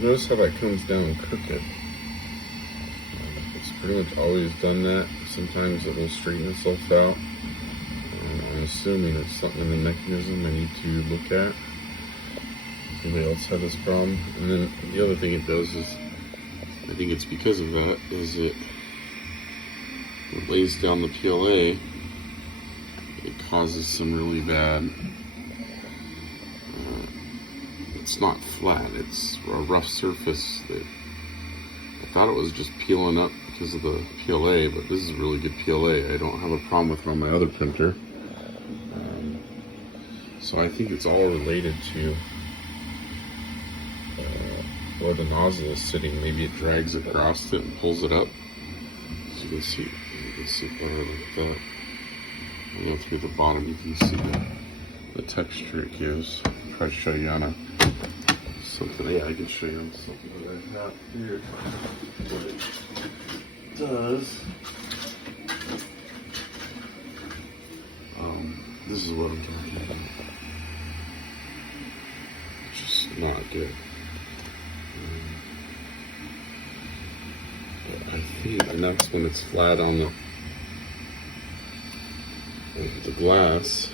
Notice how that comes down crooked. It's pretty much always done that. Sometimes it will straighten itself out. I'm assuming it's something in the mechanism I need to look at. Does anybody else have this problem? And then the other thing it does is, I think it's because of that, is it lays down the PLA. It causes some really bad, it's not flat, it's a rough surface that I thought it was just peeling up because of the PLA, but this is really good PLA. I don't have a problem with it on my other printer. So I think it's all related to where the nozzle is sitting. Maybe it drags across it and pulls it up. So you can see better like that. And then through the bottom you can see the texture it gives. I'll try to show you on something. Yeah, I can show you on something that I have here. What it does. This is what I'm talking about. Just not good. But I think, and that's when it's flat on the glass.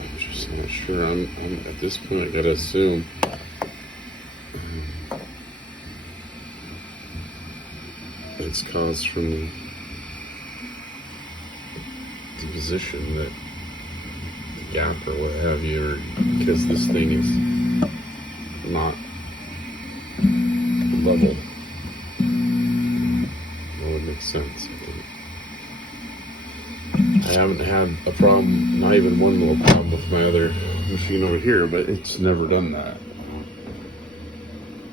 I'm just not sure. I'm at this point, I gotta assume it's caused from the position, that the gap or what have you, or because this thing is not level. That would make sense, I think. I haven't had a problem, not even one little problem with my other machine over here, but it's never done that.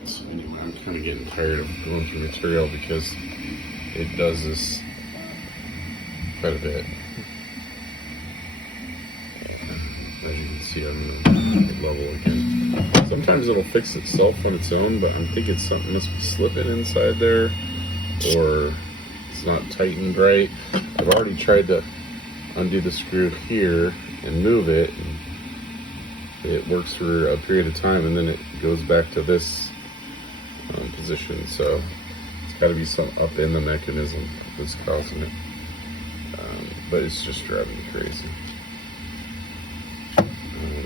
So anyway, I'm kind of getting tired of going through material because it does this quite a bit. As you can see, I'm going to level again. Sometimes it'll fix itself on its own, but I'm thinking something must be slipping inside there, or it's not tightened right. I've already tried to undo the screw here and move it, and it works for a period of time, and then it goes back to this position. So it's got to be something up in the mechanism that's causing it. But it's just driving me crazy.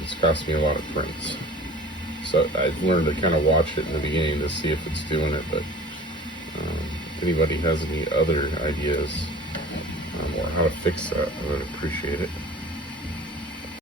It's cost me a lot of prints. So I learned to kind of watch it in the beginning to see if it's doing it, but if anybody has any other ideas or how to fix that, I would appreciate it.